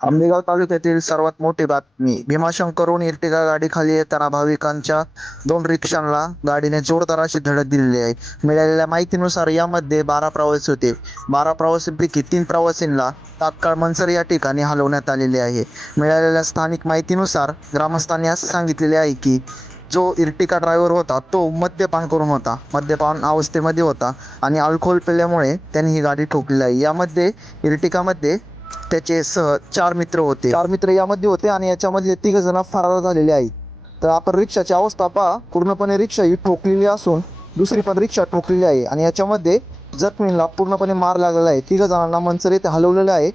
आंबेगाव तालुक्यातील सर्वात मोठी बातमी. भीमाशंकरहून इर्टिगा गाडी खाली येताना भाविकांच्या 2 रिक्षांना गाडीने जोरदार अशी धडक दिलेली आहे. मिळालेल्या माहितीनुसार यामध्ये 12 प्रवासी होते. 12 प्रवासींपैकी 3 प्रवासींना तात्काळ मनसर या ठिकाणी हलवण्यात आलेले आहे. मिळालेल्या स्थानिक माहितीनुसार ग्रामस्थांनी असं सांगितलेले आहे की जो इर्टिगा ड्रायव्हर होता तो मद्यपान अवस्थेमध्ये होता आणि अल्कोहोल पिल्यामुळे त्यांनी ही गाडी ठोकलेली आहे. यामध्ये इर्टिगामध्ये त्याचे 4 मित्र होते. 4 मित्र यामध्ये होते आणि याच्यामध्ये 3 जण फरार झालेले आहेत. तर आपण रिक्षाची अवस्था पहा. पूर्णपणे रिक्षा ही ठोकलेली असून दुसरी पण रिक्षा ठोकलेली आहे आणि याच्यामध्ये जखमींना पूर्णपणे मार लागलेला आहे. 3 जणांना मनसर येथे हलवलेलं आहे